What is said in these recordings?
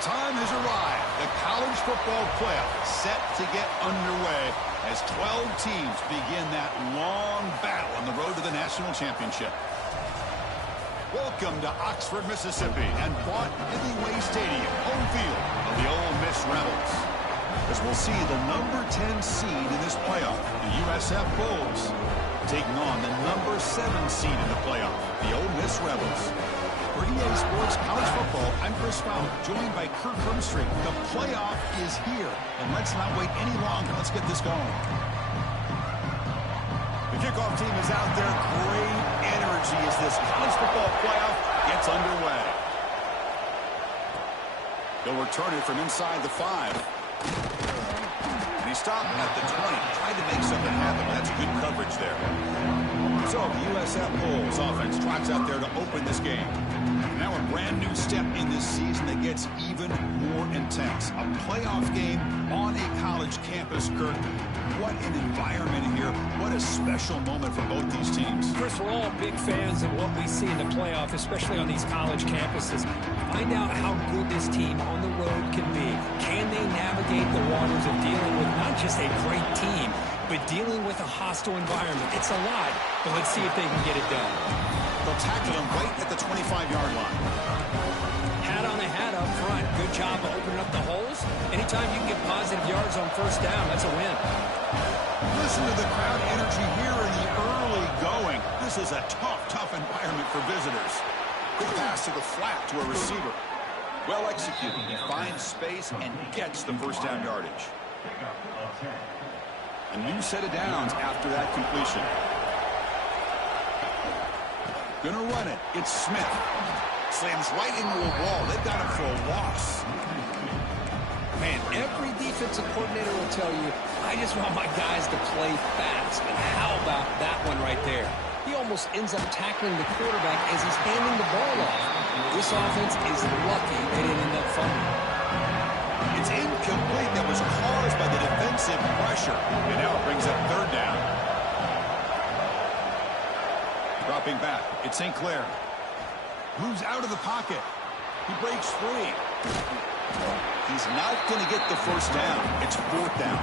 time has arrived. The college football playoff is set to get underway as 12 teams begin that long battle on the road to the national championship. Welcome to Oxford, Mississippi, and Vaught-Hemingway Stadium, home field of the Ole Miss Rebels. As we'll see the number 10 seed in this playoff, the USF Bulls, taking on the number 7 seed in the playoff, the Ole Miss Rebels. For EA Sports College Football, I'm Chris Fowler, joined by Kirk Hermstreet. The playoff is here, and let's not wait any longer. Let's get this going. The kickoff team is out there. Great energy as this college football playoff gets underway. He'll return it from inside the 5. And he stopped at the 20. Tried to make something happen. That's good coverage there. So the USF Bulls offense trots out there to open this game. Now a brand new step in this season that gets even more intense. A playoff game on a college campus, Kirk. What an environment here. What a special moment for both these teams. Chris, we're all big fans of what we see in the playoff, especially on these college campuses. Find out how good this team on the road can be. Can they navigate the waters of dealing with not just a great team, but dealing with a hostile environment? It's a lot, but let's see if they can get it done. They'll tackle him right at the 25-yard line. Hat on a hat up front. Good job of opening up the holes. Anytime you can get positive yards on first down, that's a win. Listen to the crowd energy here in the early going. This is a tough environment for visitors. Good pass to the flat to a receiver. Well executed. He finds space and gets the first down yardage. A new set of downs after that completion. Gonna run it. It's Smith. Slams right into a wall. They've got him for a loss. Man, every defensive coordinator will tell you, I just want my guys to play fast. And how about that one right there? He almost ends up tackling the quarterback as he's handing the ball off. This offense is lucky they didn't end up fumbling. It's incomplete. That was caused by the defensive pressure. And now it brings up third down. Dropping back, it's St. Clair. Moves out of the pocket. He breaks free. He's not going to get the first down. It's fourth down.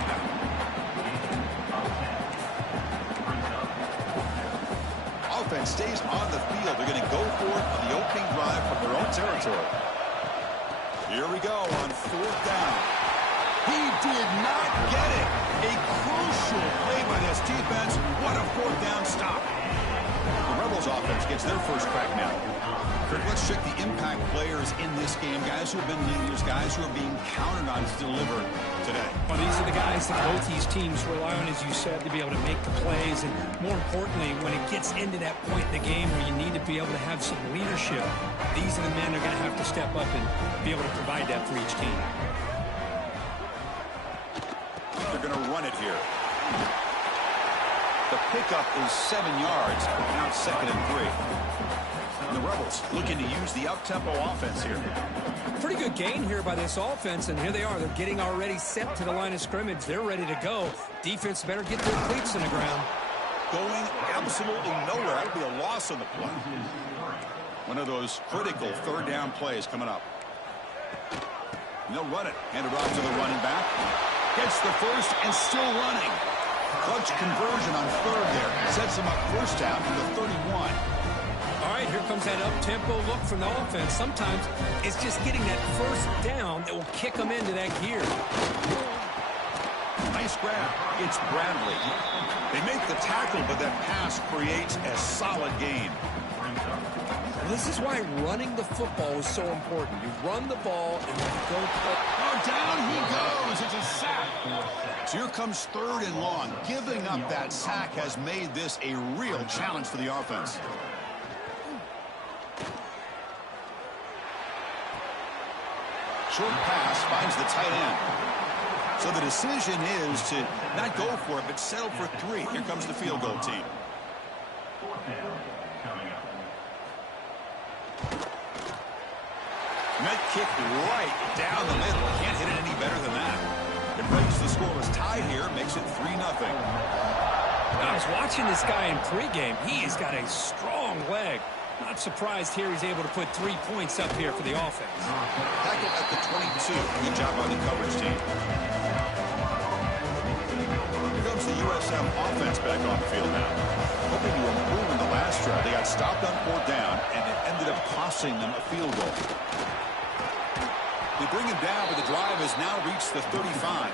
Offense stays on the field. They're going to go for it on the opening drive from their own territory. Here we go on fourth down. He did not get it. A crucial play by this defense. What a fourth down stop. The Rebels offense gets their first crack now. Kirk, let's check the impact players in this game. Guys who have been leaders, guys who are being counted on to deliver today. Well, these are the guys that both these teams rely on, as you said, to be able to make the plays. And more importantly, when it gets into that point in the game where you need to be able to have some leadership, these are the men that are going to have to step up and be able to provide that for each team. They're going to run it here. The pickup is 7 yards. Now it's 2nd and 3. And the Rebels looking to use the up-tempo offense here. Pretty good gain here by this offense, and here they are. They're getting already set to the line of scrimmage. They're ready to go. Defense better get their cleats in the ground. Going absolutely nowhere. That would be a loss on the play. One of those critical third down plays coming up. And they'll run it. Handed off to the running back. Gets the first and still running. Clutch conversion on third there. Sets him up first down from the 31. All right, here comes that up-tempo look from the offense. Sometimes it's just getting that first down that will kick them into that gear. Nice grab. It's Bradley. They make the tackle, but that pass creates a solid gain. This is why running the football is so important. You run the ball and let it go. Oh, down he goes. It's a sack. So here comes 3rd and long. Giving up that sack has made this a real challenge for the offense. Short pass finds the tight end. So the decision is to not go for it, but settle for 3. Here comes the field goal team. Met kick right down the middle. Can't hit it any better than that. It breaks the scoreless tie here, makes it 3-0. I was watching this guy in pregame. He has got a strong leg. Not surprised here he's able to put 3 points up here for the offense. Tackle at the 22. Good job by the coverage team. Here comes the USF offense back on the field now. Hoping to improve in the last drive. They got stopped on 4th down, and it ended up costing them a field goal. They bring him down, but the drive has now reached the 35.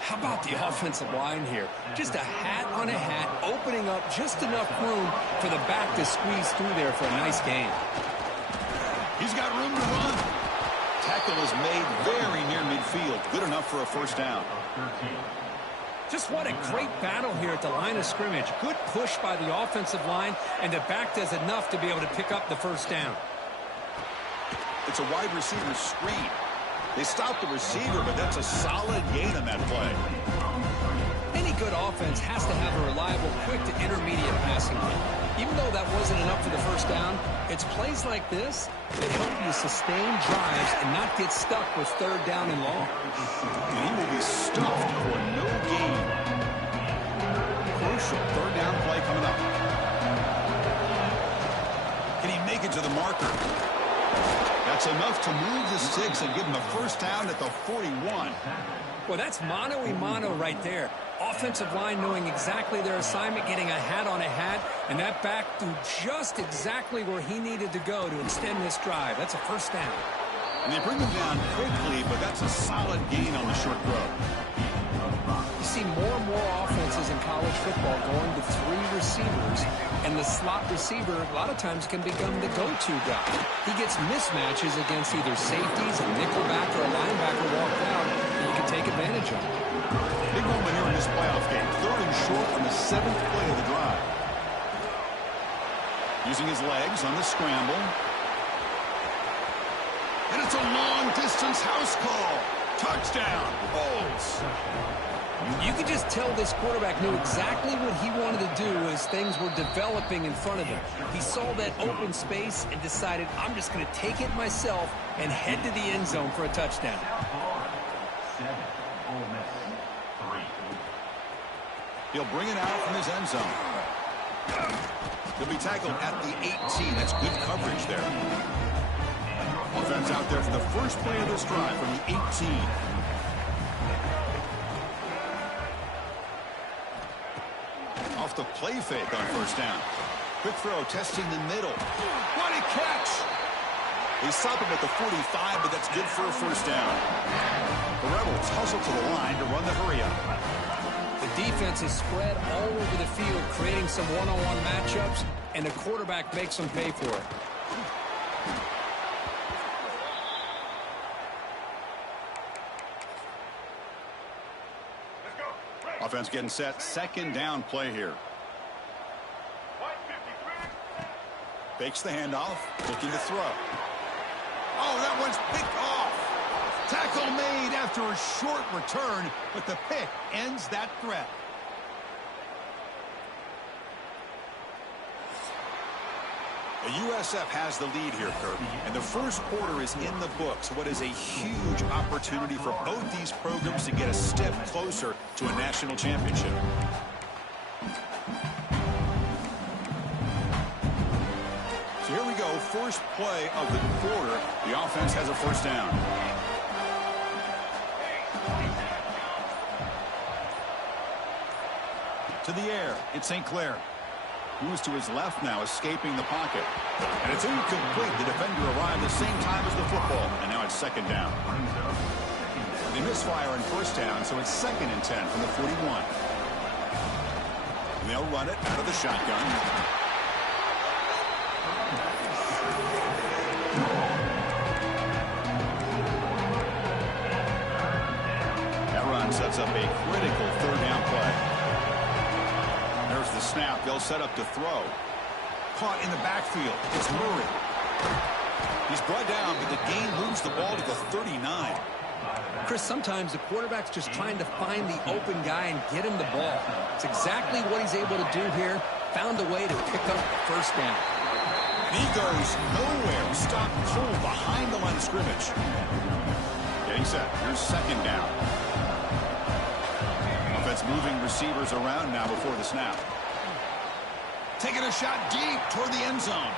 How about the offensive line here? Just a hat on a hat, opening up just enough room for the back to squeeze through there for a nice gain. He's got room to run. Tackle is made very near midfield. Good enough for a first down. Just what a great battle here at the line of scrimmage. Good push by the offensive line, and the back does enough to be able to pick up the first down. It's a wide receiver screen. They stopped the receiver, but that's a solid gain on that play. Any good offense has to have a reliable, quick to intermediate passing game. Even though that wasn't enough for the first down, it's plays like this that help you sustain drives and not get stuck with 3rd down and long. And he will be stuffed for no gain. Crucial 3rd down play coming up. Can he make it to the marker? That's enough to move the sticks and give him a first down at the 41. Well, that's mano-a-mano right there. Offensive line knowing exactly their assignment, getting a hat on a hat, and that back threw just exactly where he needed to go to extend this drive. That's a first down. And they bring him down quickly, but that's a solid gain on the short throw. You see more and more offenses in college football going to 3 receivers, and the slot receiver a lot of times can become the go-to guy. He gets mismatches against either safeties, a nickelback, or a linebacker walked out, and you can take advantage of it. Big moment here in this playoff game. 3rd and short on the 7th play of the drive. Using his legs on the scramble. And it's a long-distance house call. Touchdown, Bulls. You could just tell this quarterback knew exactly what he wanted to do as things were developing in front of him. He saw that open space and decided, I'm just going to take it myself and head to the end zone for a touchdown. He'll bring it out from his end zone. He'll be tackled at the 18. That's good coverage there. Offense out there for the first play of this drive from the 18. Off the play fake on first down. Quick throw, testing the middle. What a catch! They stop him at the 45, but that's good for a first down. The Rebels hustle to the line to run the hurry up. The defense is spread all over the field, creating some one-on-one matchups, and the quarterback makes them pay for it. Offense getting set. 2nd down play here. Fakes the handoff. Looking to throw. Oh, that one's picked off. Tackle made after a short return, but the pick ends that threat. The USF has the lead here, Kirk, and the first quarter is in the books. What is a huge opportunity for both these programs to get a step closer to a national championship. So here we go, first play of the quarter. The offense has a first down. To the air, it's St. Clair. Moves to his left now, escaping the pocket. And it's incomplete. The defender arrived the same time as the football. And now it's 2nd down. They misfire on first down, so it's 2nd and 10 from the 41. And they'll run it out of the shotgun. That run sets up a critical 3rd down play. There's the snap. They'll set up to throw. Caught in the backfield. It's Murray. He's brought down, but the gain moves the ball to the 39. Chris, sometimes the quarterback's just trying to find the open guy and get him the ball. It's exactly what he's able to do here. Found a way to pick up the first down. He goes nowhere. Stop cold behind the line of scrimmage. Getting set. Here's 2nd down. Offense moving receivers around now before the snap. Taking a shot deep toward the end zone.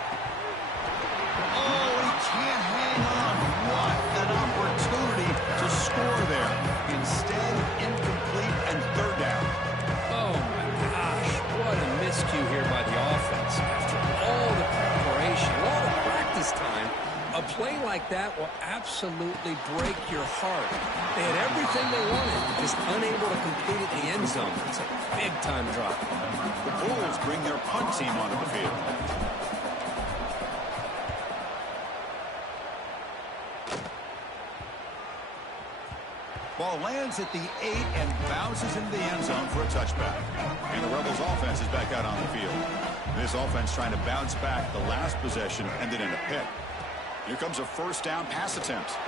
Oh, he can't hang on. What an opportunity to score there. Instead, incomplete and third down. Oh, my gosh. What a miscue here by the offense. After all the preparation, all the practice time, a play like that will absolutely break your heart. They had everything they wanted, just unable to complete it in the end zone. It's a big-time drop. The Bulls bring their punt team onto the field. Ball lands at the 8 and bounces into the end zone for a touchback. And the Rebels offense is back out on the field. This offense trying to bounce back. The last possession ended in a pick. Here comes a first down pass attempt.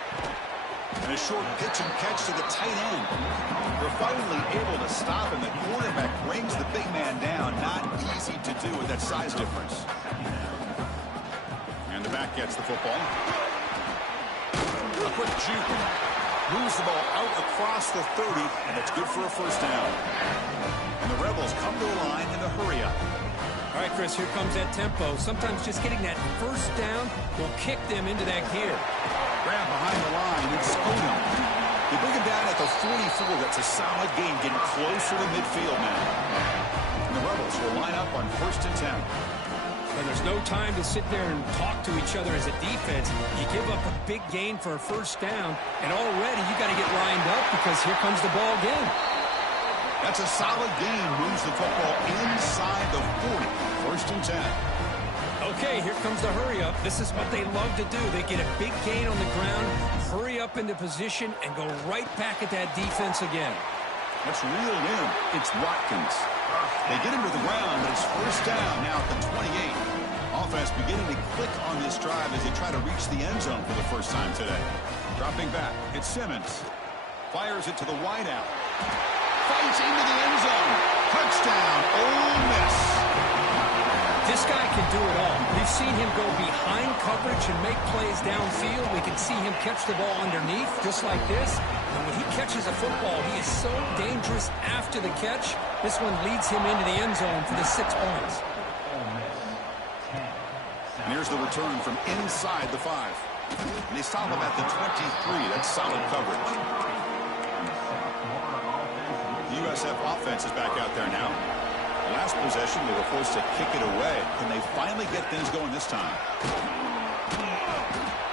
And a short pitch and catch to the tight end. They're finally able to stop, and the quarterback brings the big man down. Not easy to do with that size difference. And the back gets the football. A quick juke. Moves the ball out across the 30, and it's good for a first down. And the Rebels come to the line in a hurry-up. All right, Chris, here comes that tempo. Sometimes just getting that first down will kick them into that gear. Grab behind the line and scoot him. They bring him down at the 44. That's a solid gain, getting closer to midfield now. And the Rebels will line up on 1st and 10. And there's no time to sit there and talk to each other as a defense. You give up a big gain for a first down, and already you got to get lined up because here comes the ball again. That's a solid gain. Moves the football inside the 40. 1st and 10. Okay, here comes the hurry-up. This is what they love to do. They get a big gain on the ground, hurry up into position, and go right back at that defense again. That's reeled in. It's Watkins. They get him to the ground, but it's first down now at the 28. Offense beginning to click on this drive as they try to reach the end zone for the first time today. Dropping back, it's Simmons. Fires it to the wideout. Fights into the end zone. Touchdown, Ole Miss. This guy can do it all. We've seen him go behind coverage and make plays downfield. We can see him catch the ball underneath, just like this. And when he catches a football, he is so dangerous after the catch. This one leads him into the end zone for the 6 points. And here's the return from inside the 5. And they stop him at the 23. That's solid coverage. The USF offense is back out there now. Last possession, they were forced to kick it away. Can they finally get things going this time?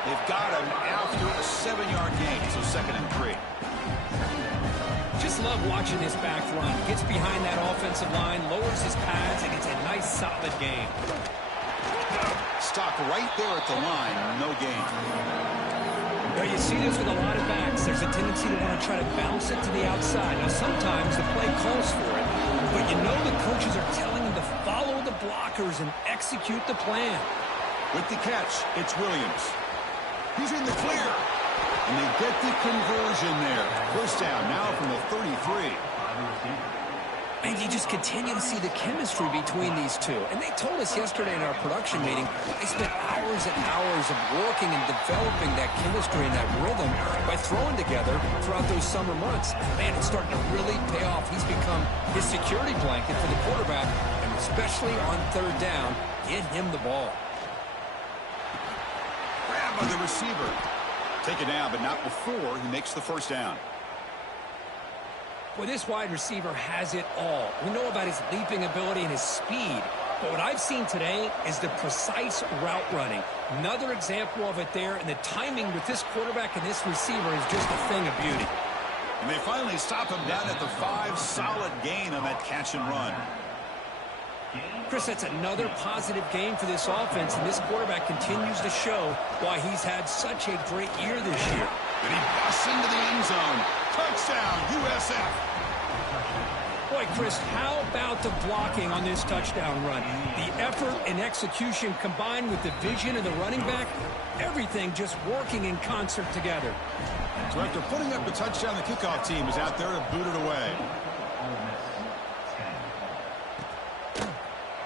They've got him after a 7-yard gain, so 2nd and 3. Just love watching this back run. Gets behind that offensive line, lowers his pads, and it's a nice, solid game. Stopped right there at the line. No gain. Now, you see this with a lot of backs. There's a tendency to want to try to bounce it to the outside. Now, sometimes the play calls for it, but you know the coaches are telling him to follow the blockers and execute the plan. With the catch, it's Williams. He's in the clear. And they get the conversion there. First down now from the 33. And you just continue to see the chemistry between these two. And they told us yesterday in our production meeting, they spent hours and hours of working and developing that chemistry and that rhythm by throwing together throughout those summer months. Man, it's starting to really pay off. He's become his security blanket for the quarterback, and especially on 3rd down, get him the ball. Grab by the receiver. Take it down, but not before he makes the first down. Well, this wide receiver has it all. We know about his leaping ability and his speed. But what I've seen today is the precise route running. Another example of it there, and the timing with this quarterback and this receiver is just a thing of beauty. And they finally stop him down at the 5. Solid gain on that catch and run. Chris, that's another positive game for this offense, and this quarterback continues to show why he's had such a great year this year. And he busts into the end zone. Touchdown, USF. Boy, Chris, how about the blocking on this touchdown run? The effort and execution combined with the vision of the running back, everything just working in concert together. So after putting up the touchdown, the kickoff team is out there to boot it away.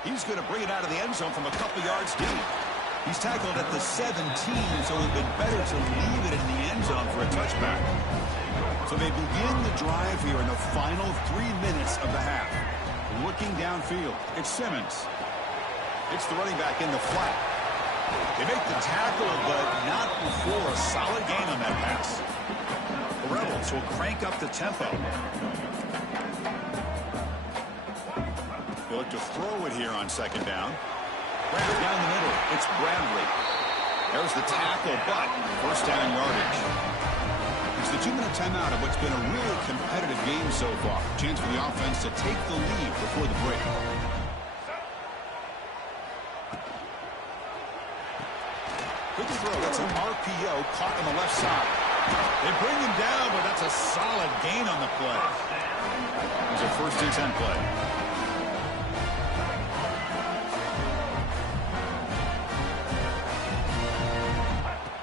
He's going to bring it out of the end zone from a couple yards deep. He's tackled at the 17, so it would have been better to leave it in the end zone for a touchback. So they begin the drive here in the final 3 minutes of the half. Looking downfield, it's Simmons. It's the running back in the flat. They make the tackle, but not before a solid gain on that pass. The Rebels will crank up the tempo. They look to throw it here on second down. Right down the middle, it's Bradley. There's the tackle, but first down yardage. It's the 2-minute timeout of what's been a really competitive game so far. Chance for the offense to take the lead before the break. Good throw. That's an RPO caught on the left side. They bring him down, but that's a solid gain on the play. It's a 1st and 10 play.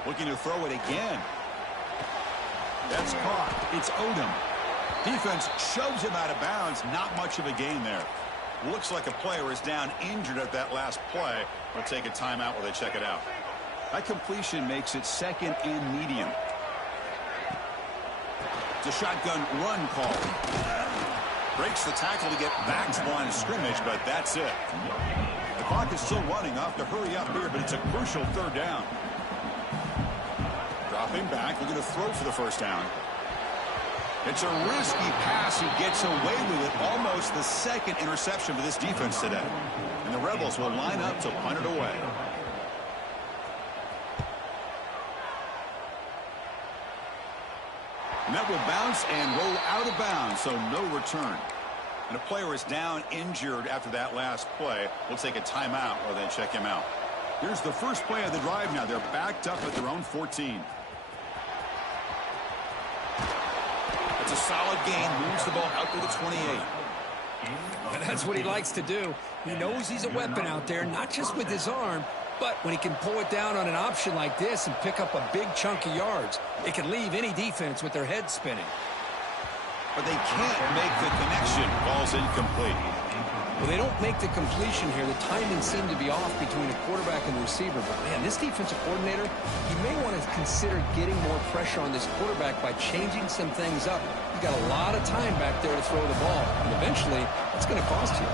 Looking to throw it again. That's caught. It's Odom. Defense shoves him out of bounds. Not much of a gain there. Looks like a player is down injured at that last play. We'll take a timeout while they check it out. That completion makes it 2nd and medium. It's a shotgun run call. Breaks the tackle to get back to the line of scrimmage, but that's it. The clock is still running. Off to hurry up here, but it's a crucial 3rd down. Dropping back, looking to throw for the first down. It's a risky pass. He gets away with it. Almost the 2nd interception for this defense today. And the Rebels will line up to punt it away. And that will bounce and roll out of bounds, so no return. And a player is down injured after that last play. We'll take a timeout or then check him out. Here's the first play of the drive now. They're backed up at their own 14. It's a solid gain. Moves the ball out to the 28. That's what he likes to do. He knows he's a weapon out there, not just with his arm, but when he can pull it down on an option like this and pick up a big chunk of yards, it can leave any defense with their head spinning. But they can't make the connection. Ball's incomplete. Well, they don't make the completion here. The timing seemed to be off between the quarterback and the receiver. But, man, this defensive coordinator, he may want to consider getting more pressure on this quarterback by changing some things up. He's got a lot of time back there to throw the ball. And eventually, it's going to cost you.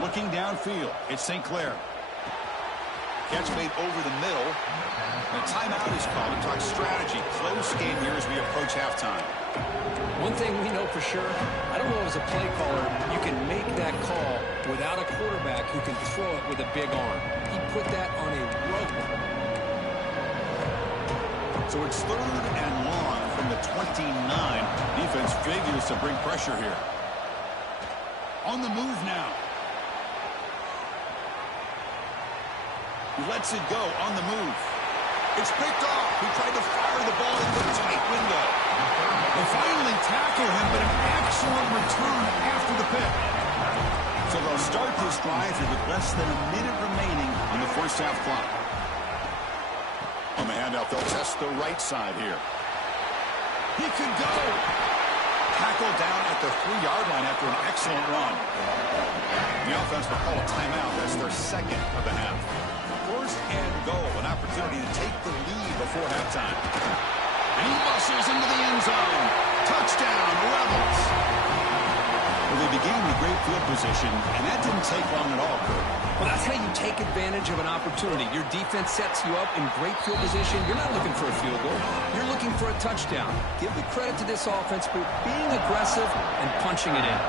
Looking downfield, it's St. Clair. Catch made over the middle. And a timeout is called to talk strategy. Close game here as we approach halftime. One thing we know for sure, I don't know as a play caller, you can make that call without a quarterback who can throw it with a big arm. He put that on a rope. So it's 3rd and long from the 29. Defense figures to bring pressure here. On the move now. He lets it go on the move. It's picked off. He tried to fire the ball into a tight window. They finally tackle him, but an excellent return after the pick. So they'll start this drive here with less than a minute remaining on the first half clock. On the handoff, they'll test the right side here. He could go. Tackled down at the 3-yard line after an excellent run. The offense will call a timeout. That's their 2nd of the half. 1st and goal, an opportunity to take the lead before halftime. And he muscles into the end zone. Touchdown, Rebels. Well, they began with great field position, and that didn't take long at all, Kurt. Well, that's how you take advantage of an opportunity. Your defense sets you up in great field position. You're not looking for a field goal. You're looking for a touchdown. Give the credit to this offense for being aggressive and punching it in.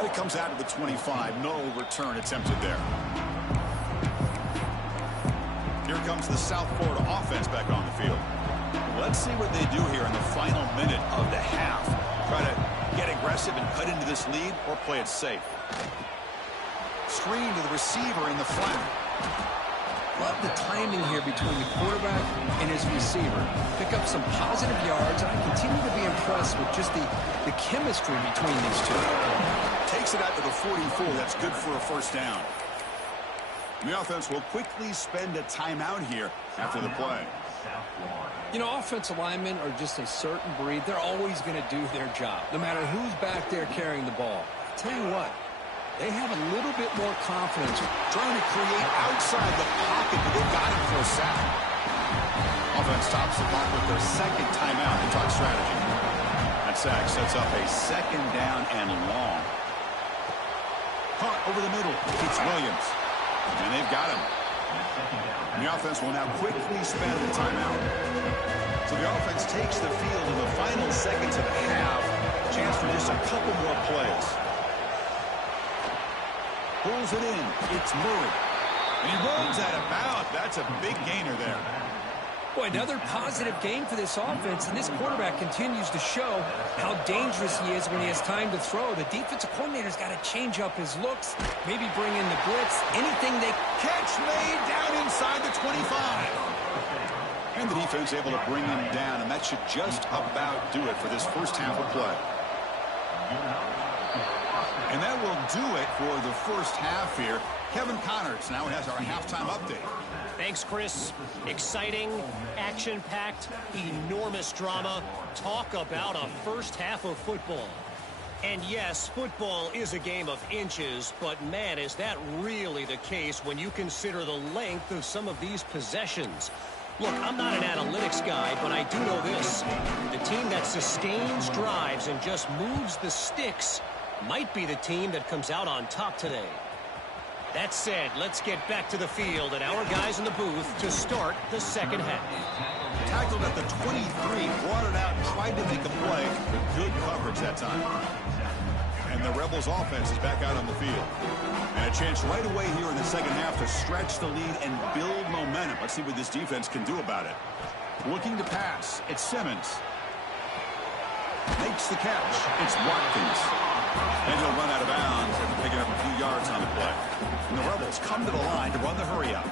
And it comes out of the 25. No return attempted there. Here comes the South Florida offense back on the field. Let's see what they do here in the final minute of the half. Try to get aggressive and cut into this lead or play it safe. Screen to the receiver in the flat. Love the timing here between the quarterback and his receiver. Pick up some positive yards, and I continue to be impressed with just the chemistry between these two. Takes it out to the 44. That's good for a first down. The offense will quickly spend a timeout here after the play. You know, offensive linemen are just a certain breed. They're always going to do their job, no matter who's back there carrying the ball. I'll tell you what, they have a little bit more confidence trying to create outside the pocket, but they got him for a sack. Offense stops the clock with their 2nd timeout to talk strategy. That sack sets up a 2nd down and long. Caught over the middle. It's Williams. And they've got him. And the offense will now quickly spend the timeout. So the offense takes the field in the final seconds of the half. Chance for just a couple more plays. Pulls it in. It's Murray. And he runs out of bounds. That's a big gainer there. Boy, another positive game for this offense, and this quarterback continues to show how dangerous he is when he has time to throw. The defensive coordinator's got to change up his looks, maybe bring in the blitz, anything they... Catch made down inside the 25. And the defense able to bring him down, and that should just about do it for this first half of play. And that will do it for the first half here. Kevin Connors now has our halftime update. Thanks, Chris. Exciting, action-packed, enormous drama. Talk about a first half of football. And yes, football is a game of inches, but man, is that really the case when you consider the length of some of these possessions. Look, I'm not an analytics guy, but I do know this. The team that sustains drives and just moves the sticks might be the team that comes out on top today. That said, let's get back to the field and our guys in the booth to start the second half. Tackled at the 23, brought it out, tried to make a play. Good coverage that time. And the Rebels offense is back out on the field. And a chance right away here in the second half to stretch the lead and build momentum. Let's see what this defense can do about it. Looking to pass. It's Simmons. Makes the catch. It's Watkins. And he'll run out of bounds after picking up a few yards on the play. And the Rebels come to the line to run the hurry-up.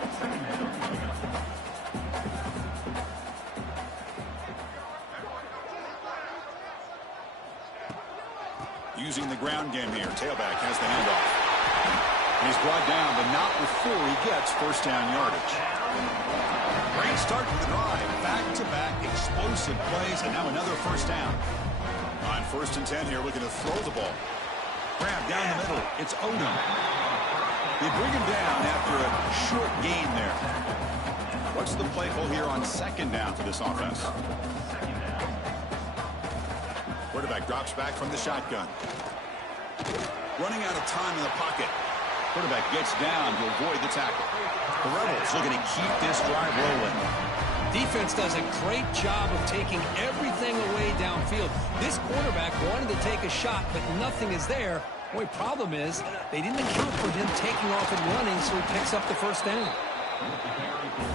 Using the ground game here. Tailback has the handoff. And he's brought down, but not before he gets first down yardage. Great start to the drive. Back-to-back explosive plays, and now another first down. On 1st and 10 here, looking to throw the ball. Grab down the middle. It's Odom. They bring him down after a short gain there. What's the play call here on 2nd down for this offense? Quarterback drops back from the shotgun. Running out of time in the pocket. Quarterback gets down to avoid the tackle. The Rebels looking to keep this drive rolling. Defense does a great job of taking everything away downfield. This quarterback wanted to take a shot, but nothing is there. Boy, problem is they didn't account for him taking off and running, so he picks up the first down.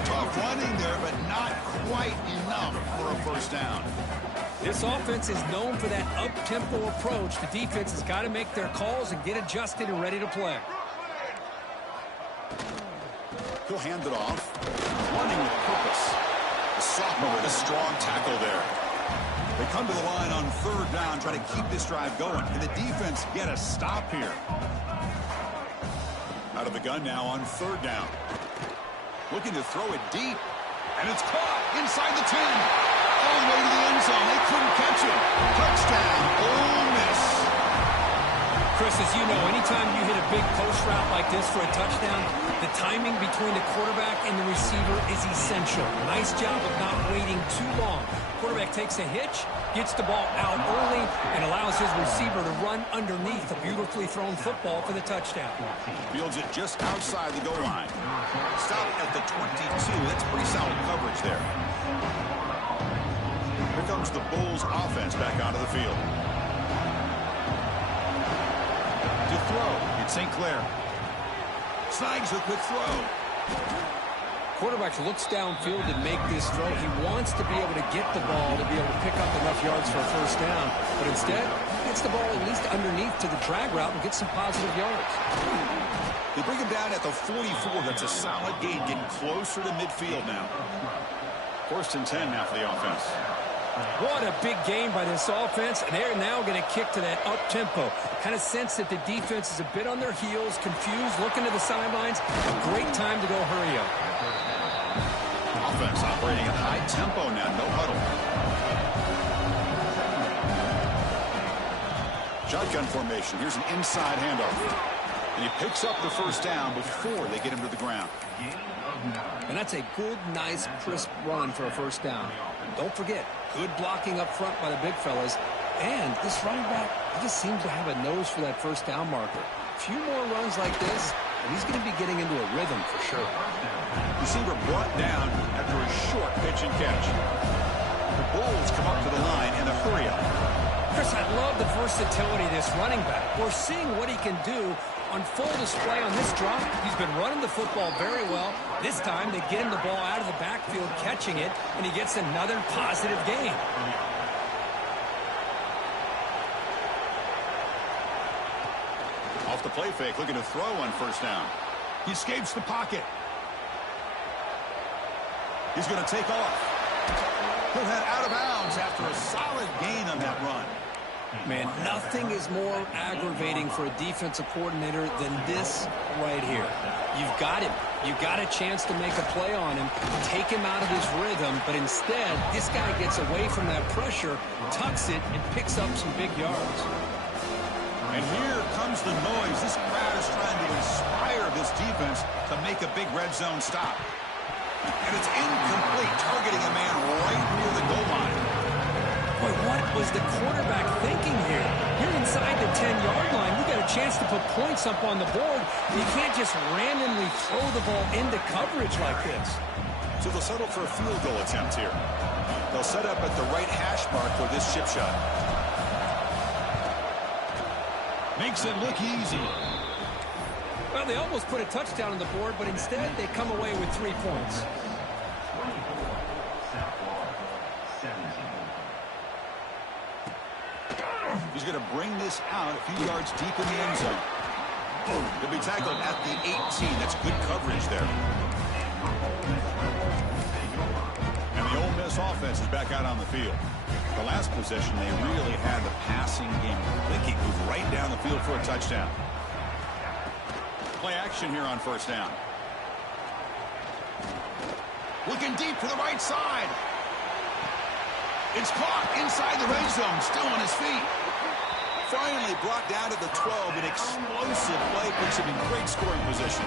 Tough running there, but not quite enough for a first down. This offense is known for that up-tempo approach. The defense has got to make their calls and get adjusted and ready to play. He'll hand it off. Running with purpose. The sophomore with a strong tackle there. They come to the line on 3rd down, try to keep this drive going. Can the defense get a stop here? Out of the gun now on 3rd down. Looking to throw it deep. And it's caught inside the 10. All the way to the end zone. They couldn't catch it. Touchdown, Ole Miss. Chris, as you know, anytime you hit a big post route like this for a touchdown, the timing between the quarterback and the receiver is essential. Nice job of not waiting too long. Quarterback takes a hitch, gets the ball out early, and allows his receiver to run underneath a beautifully thrown football for the touchdown. Fields it just outside the goal line. Stop at the 22. That's pretty solid coverage there. Here comes the Bulls offense back onto the field. To throw, it's St. Clair. Snags a quick throw. Quarterback looks downfield and make this throw. He wants to be able to get the ball to be able to pick up enough yards for a first down. But instead, gets the ball at least underneath to the drag route and gets some positive yards. They bring him down at the 44. That's a solid gain, getting closer to midfield now. 1st and 10 now for the offense. What a big game by this offense, and they're now going to kick to that up-tempo. Kind of sense that the defense is a bit on their heels, confused, looking to the sidelines. A great time to go hurry up. Offense operating at high tempo now, no huddle. Shotgun formation. Here's an inside handoff. And he picks up the first down before they get him to the ground. And that's a good, nice, crisp run for a first down. Don't forget, good blocking up front by the big fellas. And this running back, he just seems to have a nose for that first down marker. few more runs like this, and he's going to be getting into a rhythm for sure. Receiver brought down after a short pitch and catch. The Bulls come up to the line in a hurry-up. Chris, I love the versatility of this running back. We're seeing what he can do on full display on this drive. He's been running the football very well. This time, they get him the ball out of the backfield, catching it, and he gets another positive gain. Off the play fake, looking to throw on first down. He escapes the pocket. He's going to take off. He'll head out of bounds after a solid gain on that run. Man, nothing is more aggravating for a defensive coordinator than this right here. You've got him. You've got a chance to make a play on him, take him out of his rhythm, but instead, this guy gets away from that pressure, tucks it, and picks up some big yards. And here comes the noise. This crowd is trying to inspire this defense to make a big red zone stop. And it's incomplete, targeting a man right near the goal line. Boy, what was the quarterback thinking here? You're inside the 10-yard line. You got a chance to put points up on the board. You can't just randomly throw the ball into coverage like this. So they'll settle for a field goal attempt here. They'll set up at the right hash mark for this chip shot. Makes it look easy. Well, they almost put a touchdown on the board, but instead they come away with 3 points. He's going to bring this out a few yards deep in the end zone. He'll be tackled at the 18. That's good coverage there. And the Ole Miss offense is back out on the field. The last possession, they really had the passing game clicking, moved right down the field for a touchdown. Play action here on first down. Looking deep for the right side. It's caught inside the red zone, still on his feet. Finally brought down to the 12. An explosive play puts him in great scoring position.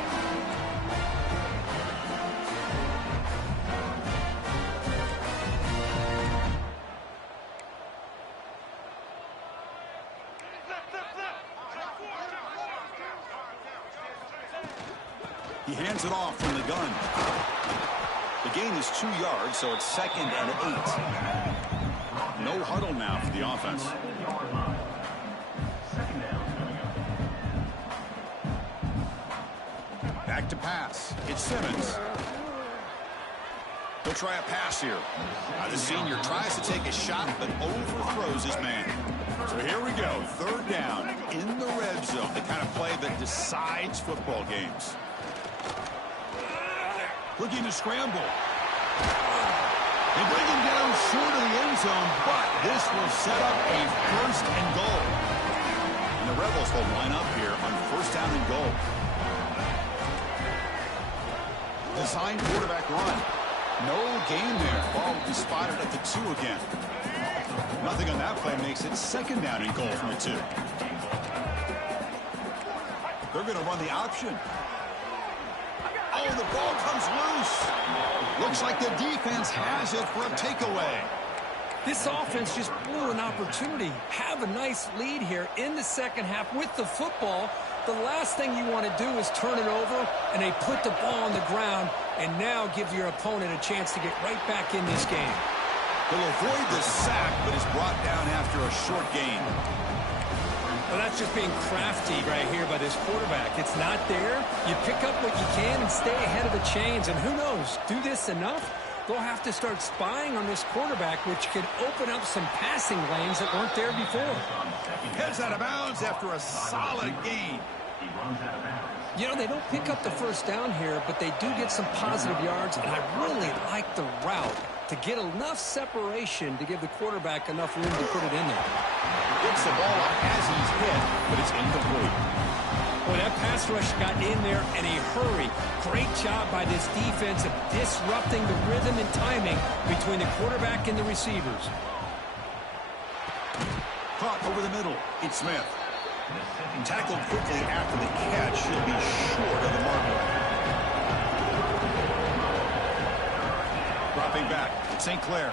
He hands it off from the gun. The gain is 2 yards, so it's 2nd and 8. No huddle now for the offense. Back to pass. It's Simmons. He'll try a pass here. The senior tries to take a shot, but overthrows his man. So here we go. 3rd down in the red zone. The kind of play that decides football games. Looking to scramble. They bring him down short of the end zone, but this will set up a 1st and goal. And the Rebels will line up here on 1st down and goal. Design quarterback run. No gain there. Ball will be spotted at the 2 again. Nothing on that play makes it 2nd down and goal from the 2. They're going to run the option. Oh, the ball comes loose. Looks like the defense has it for a takeaway. This offense just blew an opportunity. Have a nice lead here in the second half with the football. The last thing you want to do is turn it over, and they put the ball on the ground and now give your opponent a chance to get right back in this game. He'll avoid the sack, but is brought down after a short gain. Well, that's just being crafty right here by this quarterback. It's not there. You pick up what you can and stay ahead of the chains. And who knows, do this enough, they'll have to start spying on this quarterback, which could open up some passing lanes that weren't there before. Heads out of bounds after a solid gain. You know, they don't pick up the 1st down here, but they do get some positive yards, and I really like the route to get enough separation to give the quarterback enough room to put it in there. Gets the ball up as he's hit, but it's incomplete. Well, that pass rush got in there in a hurry. Great job by this defense of disrupting the rhythm and timing between the quarterback and the receivers. Caught over the middle. It's Smith. Tackled quickly after the catch. Should be short of the marker. Dropping back. St. Clair.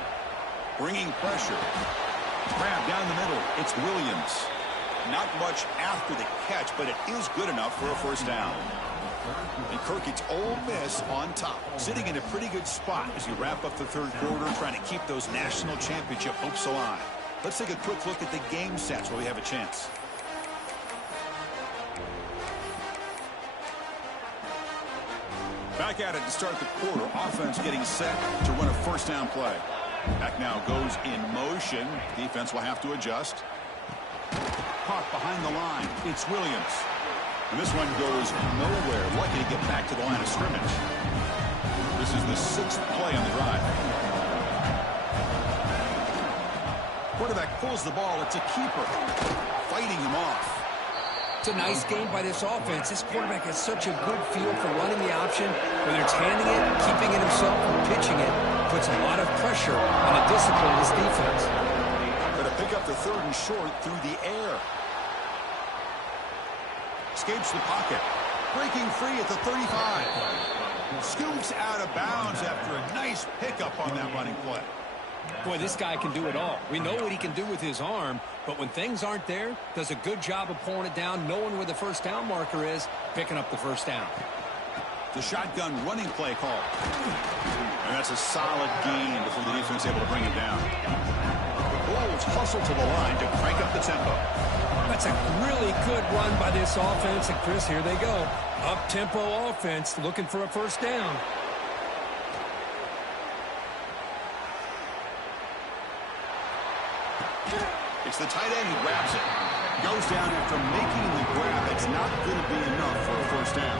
Bringing pressure. Grab down the middle. It's Williams. Not much after the catch, but it is good enough for a first down. And Kirk, it's Ole Miss on top, sitting in a pretty good spot as you wrap up the third quarter, trying to keep those national championship hopes alive. Let's take a quick look at the game stats where we have a chance. Back at it to start the quarter. Offense getting set to run a first down play. Back now goes in motion. Defense will have to adjust. Caught behind the line. It's Williams. And this one goes nowhere. Lucky to get back to the line of scrimmage. This is the 6th play on the drive. Quarterback pulls the ball. It's a keeper. Fighting him off. It's a nice game by this offense. This quarterback has such a good feel for running the option, whether it's handing it, keeping it himself, or pitching it. Puts a lot of pressure on the discipline of this defense. Going to pick up the 3rd and short through the air. Escapes the pocket. Breaking free at the 35. Scoots out of bounds after a nice pickup on that running play. Boy, this guy can do it all. We know what he can do with his arm, but when things aren't there, does a good job of pulling it down, knowing where the first down marker is, picking up the first down. The shotgun running play call. And that's a solid gain before the defense is able to bring him down. The Bulls hustle to the line to crank up the tempo. That's a really good run by this offense. And, Chris, here they go. Up-tempo offense looking for a first down. It's the tight end who grabs it. Goes down after making the grab. It's not going to be enough for a first down.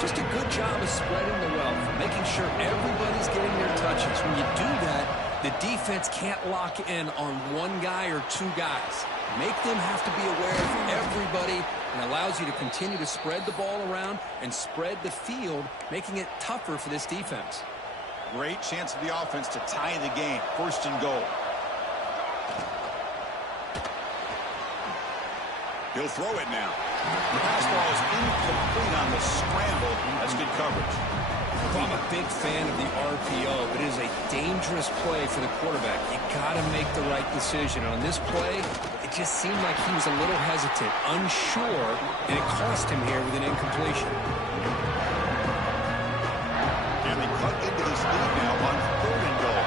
Just a good job of spreading the wealth, making sure everybody's getting their touches. When you do that, the defense can't lock in on one guy or two guys. Make them have to be aware of everybody, and allows you to continue to spread the ball around and spread the field, making it tougher for this defense. Great chance for the offense to tie the game. 1st and goal. He'll throw it now. The pass ball is incomplete on the scramble. That's good coverage. I'm a big fan of the RPO, but it is a dangerous play for the quarterback. You got to make the right decision. On this play, it just seemed like he was a little hesitant, unsure, and it cost him here with an incompletion. And they cut into this lead now on 3rd and goal.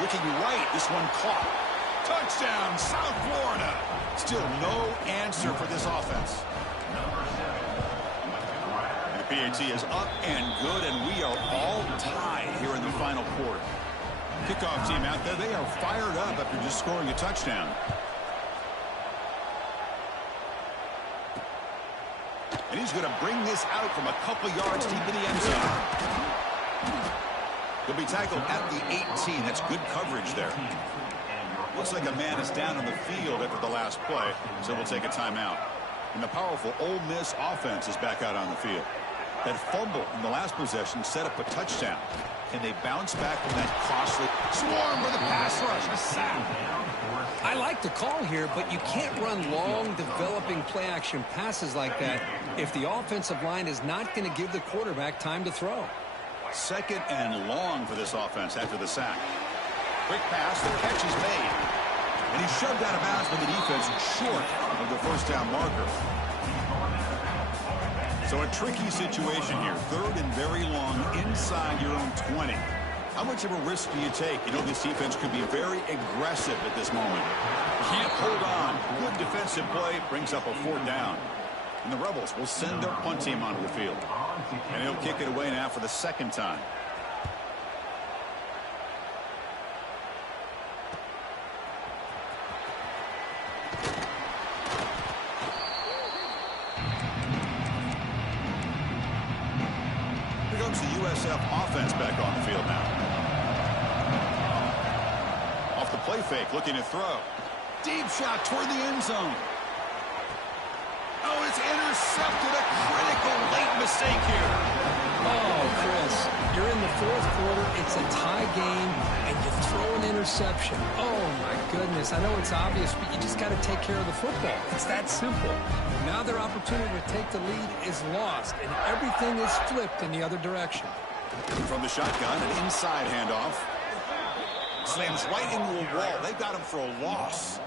Looking right, this one caught. Touchdown, South Florida. Still no answer for this offense. And the PAT is up and good, and we are all tied here in the final quarter. Kickoff team out there, they are fired up after just scoring a touchdown. And he's going to bring this out from a couple yards deep in the end zone. He'll be tackled at the 18. That's good coverage there. Looks like a man is down on the field after the last play, so we'll take a timeout. And the powerful Ole Miss offense is back out on the field. That fumble in the last possession set up a touchdown. Can they bounce back from that costly swarm for the pass rush? A sack. I like the call here, but you can't run long, developing play-action passes like that if the offensive line is not going to give the quarterback time to throw. 2nd and long for this offense after the sack. Quick pass, the catch is made. And he's shoved out of bounds by the defense short of the first down marker. So a tricky situation here. 3rd and very long inside your own 20. How much of a risk do you take? You know, this defense could be very aggressive at this moment. Can't hold on. Good defensive play brings up a 4th down. And the Rebels will send their punt team onto the field. And he'll kick it away now for the 2nd time. Here comes the USF offense back on the field now. Off the play fake, looking to throw. Deep shot toward the end zone. Oh, it's intercepted. A critical late mistake here. Oh, Chris, you're in the 4th quarter. It's a tie game, and you throw an interception. Oh, my goodness. I know it's obvious, but you just got to take care of the football. It's that simple. Now their opportunity to take the lead is lost, and everything is flipped in the other direction. From the shotgun, an inside handoff. Slams right into a wall. They've got him for a loss.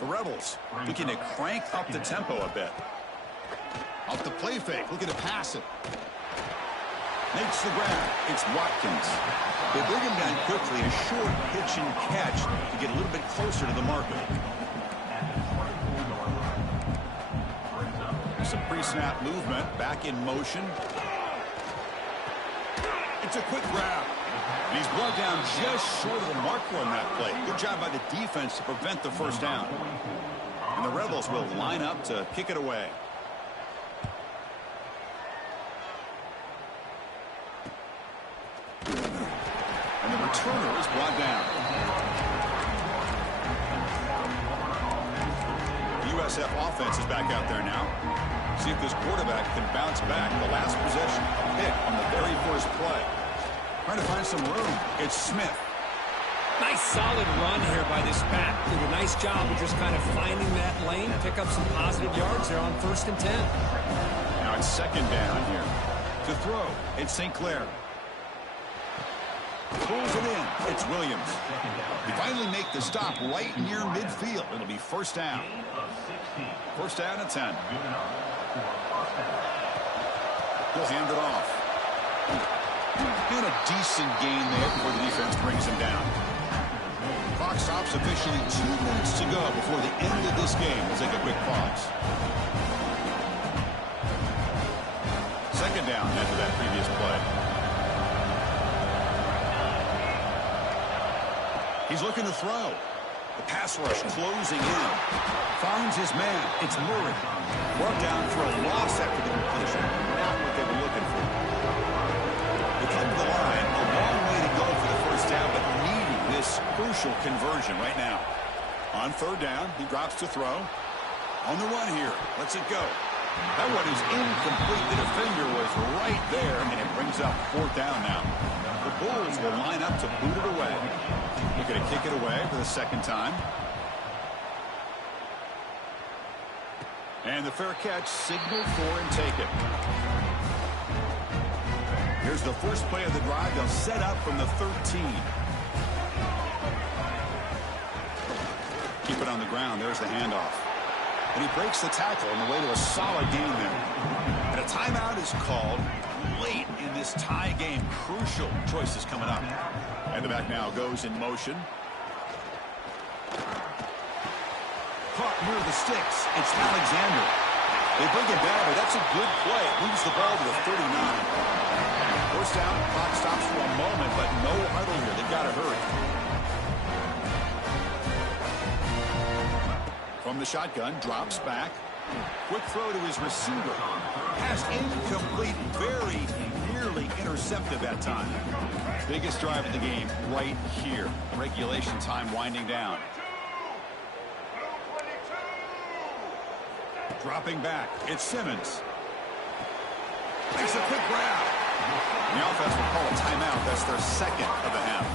The Rebels looking to crank up the tempo a bit. Off the play fake, looking to pass it. Makes the grab. It's Watkins. They bring him down quickly. A short pitch and catch to get a little bit closer to the marker. Some pre-snap movement. Back in motion. It's a quick grab. And he's brought down just short of the marker on that play. Good job by the defense to prevent the first down. And the Rebels will line up to kick it away. And the returner is brought down. The USF offense is back out there now. See if this quarterback can bounce back. The last possession, a pick on the very first play. Trying to find some room. It's Smith. Nice solid run here by this back. Did a nice job of just kind of finding that lane, pick up some positive yards there on 1st and 10. Now it's 2nd down here. To throw, it's St. Clair. Pulls it in. It's Williams. They finally make the stop right near midfield. It'll be 1st down. 1st down and 10. He'll hand it off. And a decent gain there before the defense brings him down. Clock stops officially 2 minutes to go before the end of this game. We'll take a quick pause. 2nd down after that previous play. He's looking to throw. The pass rush closing in. Finds his man. It's Murray. Brought down for a loss after the completion. Not what they were looking for. They come to the line. A long way to go for the 1st down, but needing this crucial conversion right now. On 3rd down, he drops to throw. On the run here. Lets it go. That one is incomplete. The defender was right there, and it brings up 4th down now. The Bulls will line up to boot it away. They're going to kick it away for the 2nd time. And the fair catch, signal for and take it. Here's the first play of the drive. They'll set up from the 13. Keep it on the ground. There's the handoff. And he breaks the tackle on the way to a solid gain there. And a timeout is called late in this tie game. Crucial choices coming up. And the back now goes in motion. Caught near the sticks. It's Alexander. They bring it down, but that's a good play. It moves the ball to the 39. 1st down, clock stops for a moment, but no huddle here. They've got to hurry. From the shotgun, drops back. Quick throw to his receiver. Pass incomplete, very nearly intercepted that time. Biggest drive of the game right here. Regulation time winding down. Dropping back. It's Simmons. Makes a quick grab. The offense will call a timeout. That's their 2nd of the half.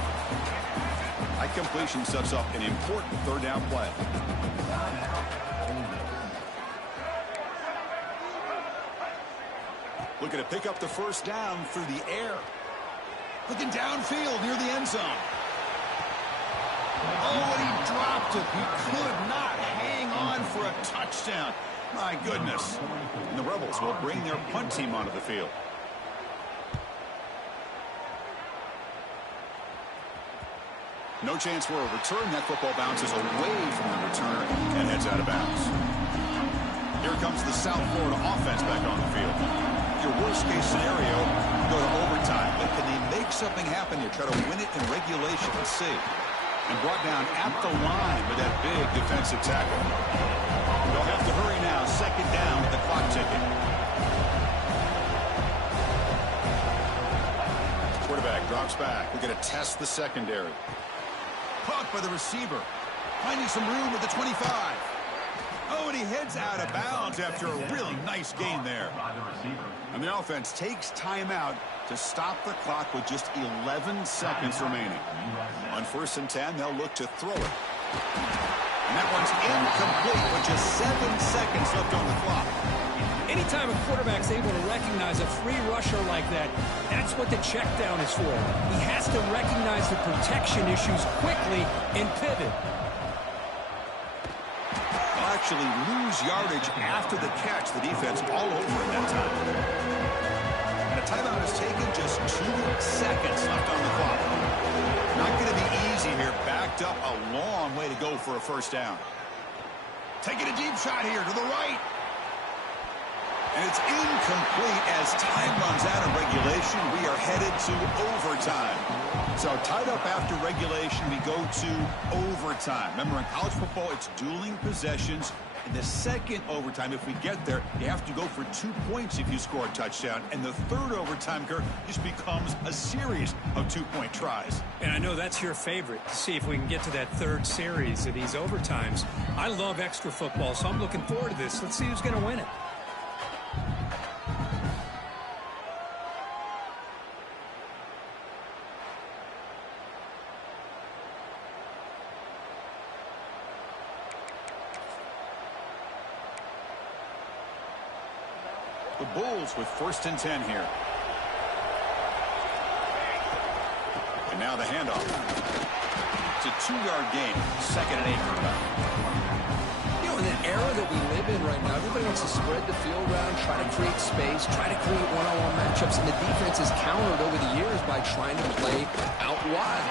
That completion sets up an important 3rd down play. Looking to pick up the 1st down through the air. Looking downfield near the end zone. Oh, and he dropped it. He could not hang on for a touchdown. My goodness. And the Rebels will bring their punt team onto the field. No chance for a return. That football bounces away from the returner and heads out of bounds. Here comes the South Florida offense back on the field. Your worst-case scenario, go to overtime. But can they make something happen here? Try to win it in regulation. Let's see. And brought down at the line with that big defensive tackle. They'll have to hurry now. 2nd down with the clock ticking. Quarterback drops back. We're going to test the secondary. Caught by the receiver. Finding some room at the 25. Oh, and he heads out of bounds after a really nice gain there. And the offense takes timeout to stop the clock with just 11 seconds remaining. On 1st and 10, they'll look to throw it. And that one's incomplete with just 7 seconds left on the clock. Anytime a quarterback's able to recognize a free rusher like that, that's what the check down is for. He has to recognize the protection issues quickly and pivot. They'll actually lose yardage after the catch. The defense all over him that time. And a timeout is taken, just 2 seconds left on the clock. Not going to be easy here. Backed up a long way to go for a first down. Taking a deep shot here to the right. And it's incomplete as time runs out of regulation. We are headed to overtime. So tied up after regulation, we go to overtime. Remember, in college football, it's dueling possessions. In the second overtime, if we get there, you have to go for 2 points if you score a touchdown. And the third overtime, Kirk, just becomes a series of 2-point tries. And I know that's your favorite, to see if we can get to that third series of these overtimes. I love extra football, so I'm looking forward to this. Let's see who's going to win it. The Bulls with 1st and 10 here. And now the handoff. It's a 2-yard gain. 2nd and 8 for them. You know, in the era that we live in right now, everybody wants to spread the field around, try to create space, try to create one-on-one matchups, and the defense has countered over the years by trying to play out wide.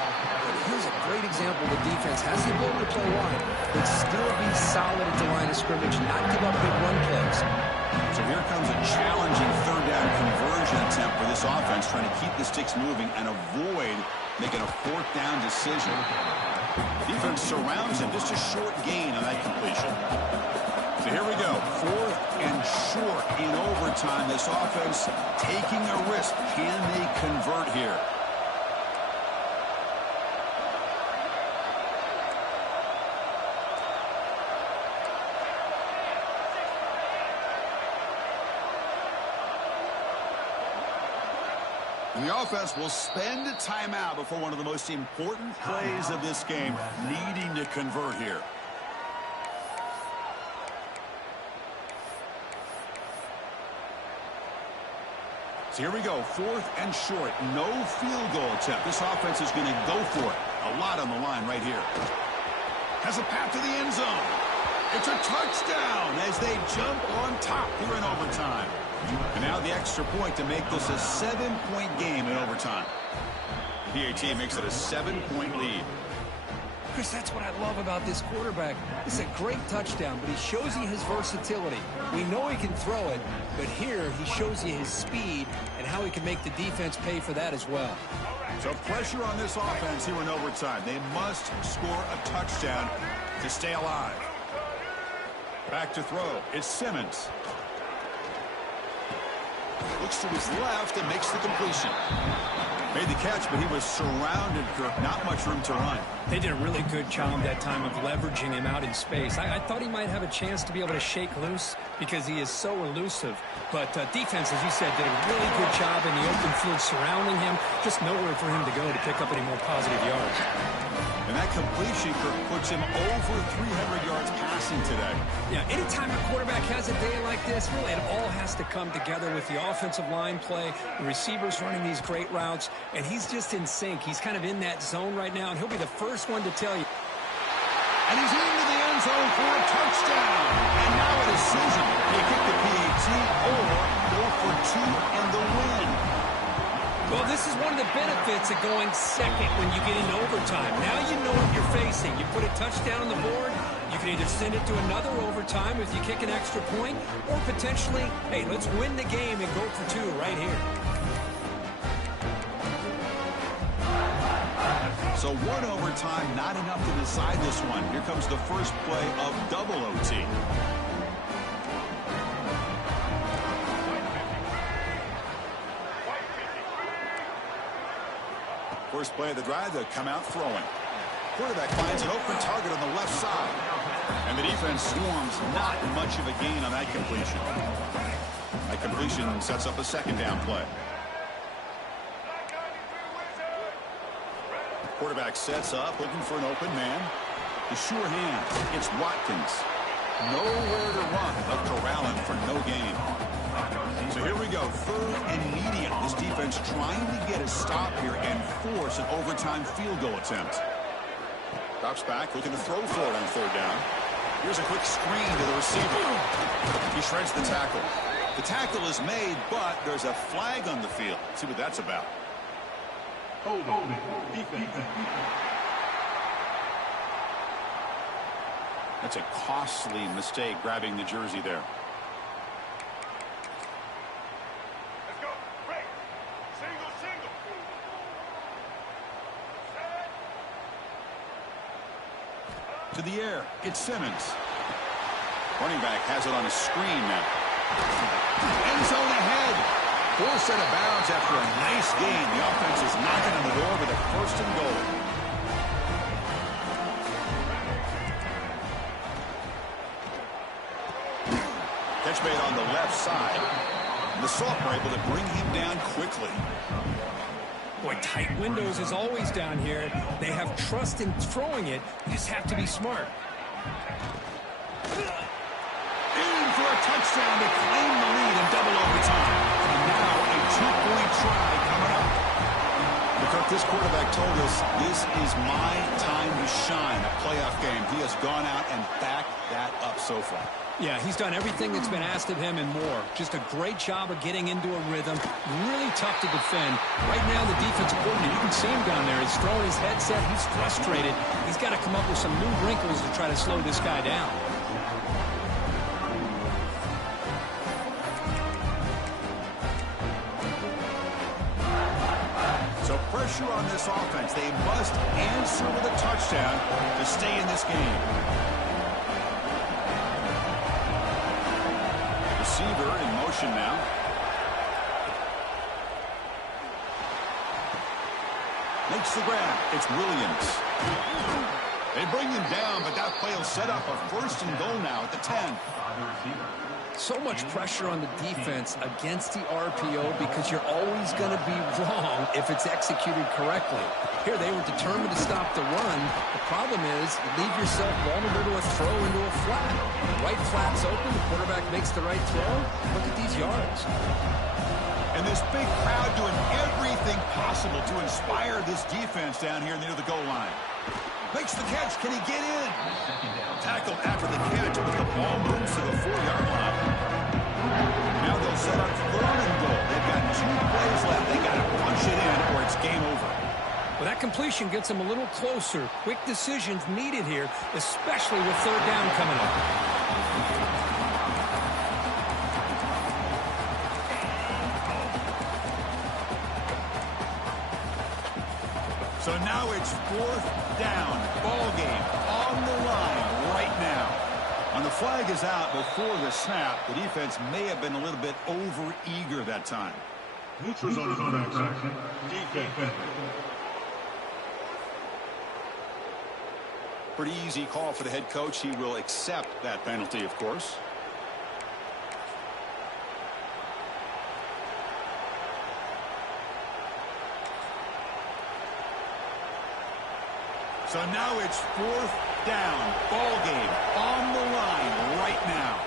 Here's a great example. The defense has the ability to play wide, but still be solid at the line of scrimmage, not give up big run plays. So here comes a challenging 3rd down conversion attempt for this offense, trying to keep the sticks moving and avoid making a 4th down decision. Defense surrounds him, just a short gain on that completion. So here we go, 4th and short in overtime. This offense taking a risk. Can they convert here? And the offense will spend a timeout before one of the most important plays of this game, needing to convert here. So here we go, 4th and short. No field goal attempt. This offense is going to go for it. A lot on the line right here. Has a path to the end zone. It's a touchdown as they jump on top here in overtime. And now the extra point to make this a 7-point game in overtime. The PAT makes it a 7-point lead. Chris, that's what I love about this quarterback. It's a great touchdown, but he shows you his versatility. We know he can throw it, but here he shows you his speed and how he can make the defense pay for that as well. So pressure on this offense here in overtime. They must score a touchdown to stay alive. Back to throw. It's Simmons. Looks to his left and makes the completion. Made the catch, but he was surrounded, Kirk. Not much room to run. They did a really good job that time of leveraging him out in space. I thought he might have a chance to be able to shake loose because he is so elusive. But defense, as you said, did a really good job in the open field surrounding him. Just nowhere for him to go to pick up any more positive yards. And that completion, Kirk, puts him over 300 yards passing today. Yeah, anytime a quarterback has a day like this, really it all has to come together with the offensive line play, the receivers running these great routes, and he's just in sync. He's kind of in that zone right now, and he'll be the first one to tell you. And he's into the end zone for a touchdown. And now a decision. Do you kick the PAT or go for 2 and the win? Well, this is one of the benefits of going second when you get into overtime. Now you know what you're facing. You put a touchdown on the board, you can either send it to another overtime if you kick an extra point, or potentially, hey, let's win the game and go for 2 right here. So 1 overtime, not enough to decide this one. Here comes the first play of double OT. First play of the drive, they'll come out throwing. Quarterback finds an open target on the left side. And the defense swarms, not much of a gain on that completion. That completion sets up a 2nd down play. Quarterback sets up, looking for an open man. The sure hand, it's Watkins. Nowhere to run, but corralling for no gain. So here we go, 3rd and medium. This defense trying to get a stop here and force an overtime field goal attempt. Drops back, looking to throw for it on 3rd down. Here's a quick screen to the receiver. He shreds the tackle. The tackle is made, but there's a flag on the field. Let's see what that's about. Hold on. Defense. That's a costly mistake, grabbing the jersey there. Let's go. Break. Single, single. To the air, it's Simmons. Running back has it on a screen now. End zone ahead. Full set of bounds after a nice gain. The offense is knocking on the door with a 1st and goal. Catch made on the left side. And the Salt were able to bring him down quickly. Boy, tight windows is always down here. They have trust in throwing it. You just have to be smart. In for a touchdown to claim the lead in double overtime. And now a 2-point try coming up. Because this quarterback told us, this is my time to shine. A playoff game. He has gone out and backed that up so far. Yeah, he's done everything that's been asked of him and more. Just a great job of getting into a rhythm. Really tough to defend. Right now, the defensive coordinator, you can see him down there. He's throwing his headset. He's frustrated. He's got to come up with some new wrinkles to try to slow this guy down. So pressure on this offense. They must answer with a touchdown to stay in this game. Receiver in motion now. Makes the grab. It's Williams. They bring him down, but that play will set up a 1st and goal now at the 10. So much pressure on the defense against the RPO because you're always going to be wrong if it's executed correctly. Here, they were determined to stop the run. The problem is you leave yourself vulnerable to a throw into a flat. The right flat's open. The quarterback makes the right throw. Look at these yards. And this big crowd doing everything possible to inspire this defense down here near the goal line. Makes the catch. Can he get in? Tackled after the catch, but the ball moves to the 4-yard line. Now they'll set up 3rd and goal. They've got 2 plays left. They got to punch it in or it's game over. Well, that completion gets them a little closer. Quick decisions needed here, especially with 3rd down coming up. So now it's 4th down. Ball game on the line right now. And the flag is out before the snap. The defense may have been a little bit over-eager that time. Neutrals on defense. Pretty easy call for the head coach. He will accept that penalty, of course. So now it's 4th down. Ball game on the line right now.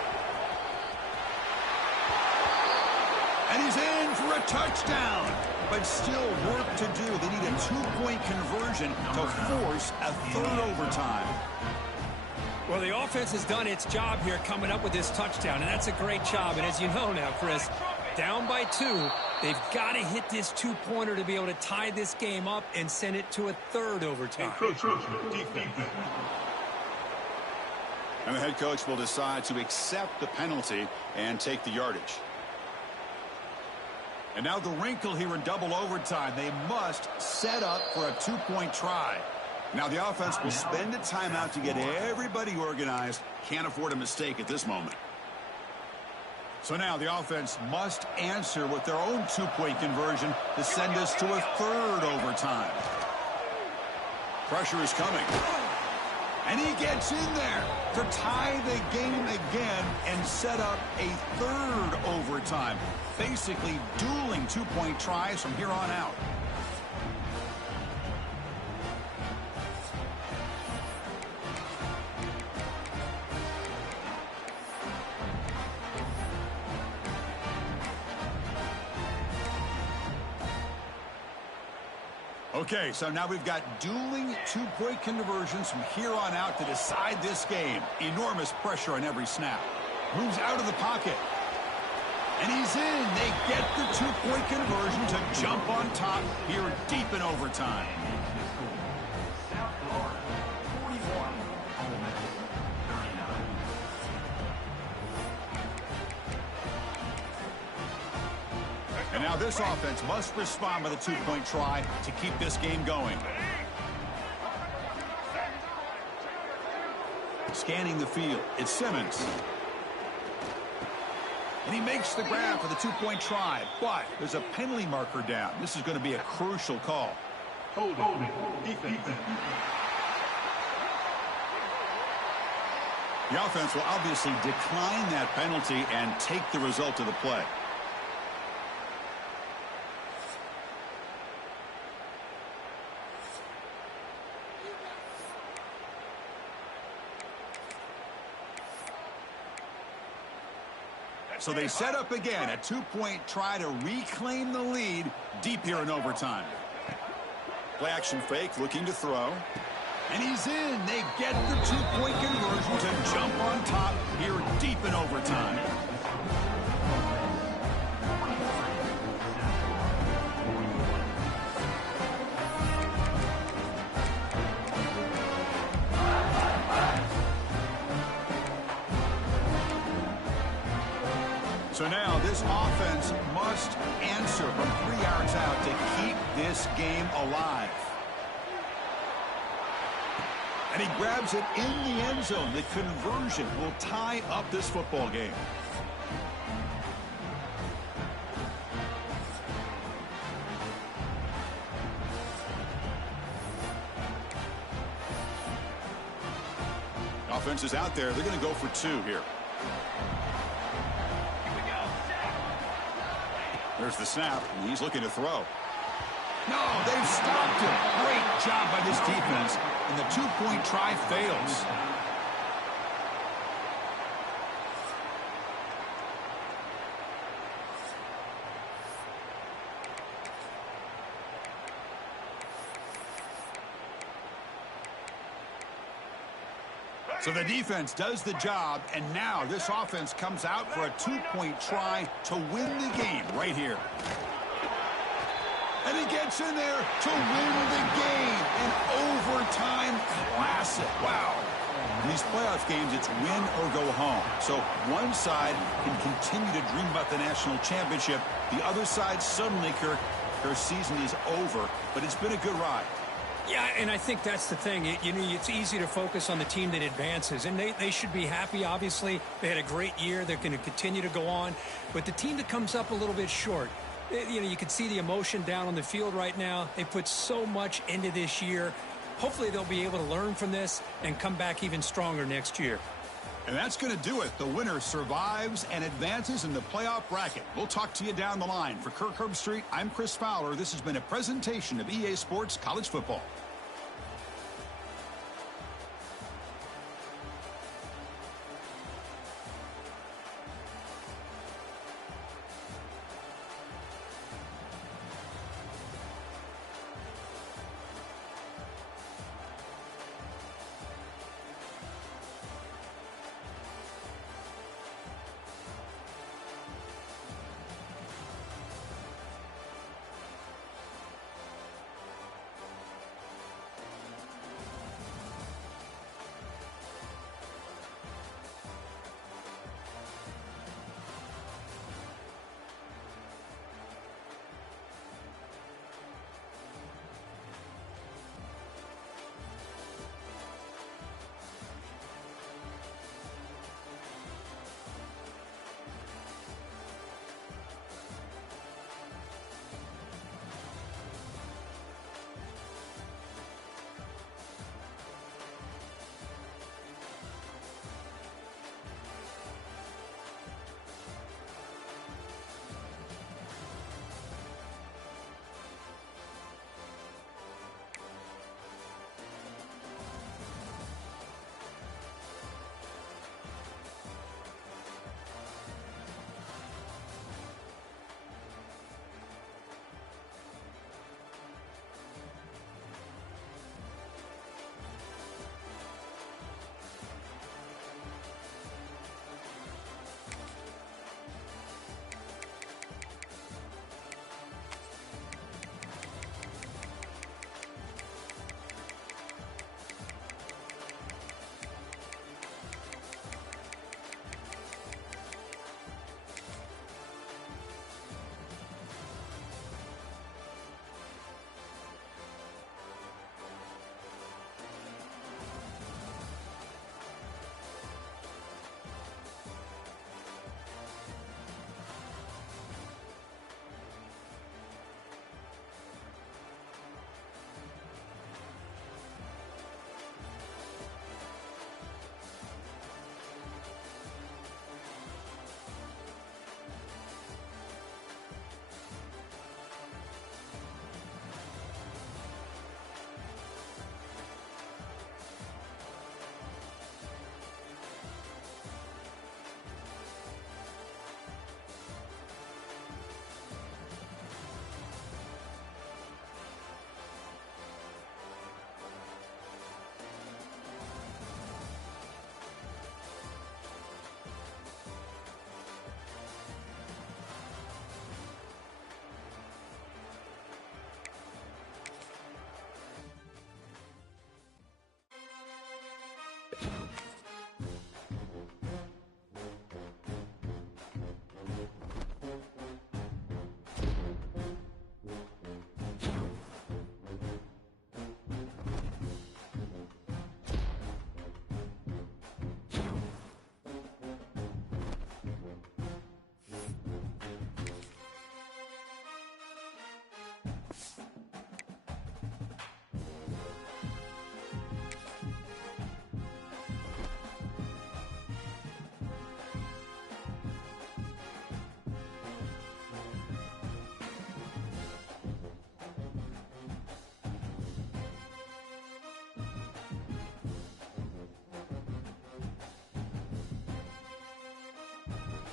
And he's in for a touchdown. But still work to do. They need a 2-point conversion to force a 3rd overtime. Well, the offense has done its job here coming up with this touchdown, and that's a great job. And as you know now, Chris, down by 2, they've got to hit this 2-pointer to be able to tie this game up and send it to a 3rd overtime. And the head coach will decide to accept the penalty and take the yardage. And now the wrinkle here in double overtime. They must set up for a 2-point try. Now the offense will spend a timeout to get everybody organized. Can't afford a mistake at this moment. So now the offense must answer with their own 2-point conversion to send us to a 3rd overtime. Pressure is coming. And he gets in there to tie the game again and set up a 3rd overtime. Basically dueling 2-point tries from here on out. Okay, so now we've got dueling two-point conversions from here on out to decide this game. Enormous pressure on every snap. Moves out of the pocket. And he's in. They get the two-point conversion to jump on top here deep in overtime. And now this offense must respond with a two-point try to keep this game going. Scanning the field, it's Simmons. And he makes the grab for the two-point try, but there's a penalty marker down. This is going to be a crucial call. Holding. Defense. The offense will obviously decline that penalty and take the result of the play. So they set up again, a two-point try to reclaim the lead deep here in overtime. Play action fake, looking to throw. And he's in. They get the two-point conversion to jump on top here deep in overtime. So now this offense must answer from 3 yards out to keep this game alive. And he grabs it in the end zone. The conversion will tie up this football game. Offense is out there. They're going to go for 2 here. There's the snap, and he's looking to throw. No, they've stopped him. Great job by this defense, and the two-point try fails. So the defense does the job, and now this offense comes out for a two-point try to win the game right here. And he gets in there to win the game. An overtime classic. Wow. In these playoff games, it's win or go home. So one side can continue to dream about the national championship. The other side suddenly, Kirk, their season is over. But it's been a good ride. Yeah, and I think that's the thing. It's easy to focus on the team that advances, and they should be happy, obviously. They had a great year. They're going to continue to go on. But the team that comes up a little bit short, you can see the emotion down on the field right now. They put so much into this year. Hopefully they'll be able to learn from this and come back even stronger next year. And that's going to do it. The winner survives and advances in the playoff bracket. We'll talk to you down the line. For Kirk Herbstreit, I'm Chris Fowler. This has been a presentation of EA Sports College Football.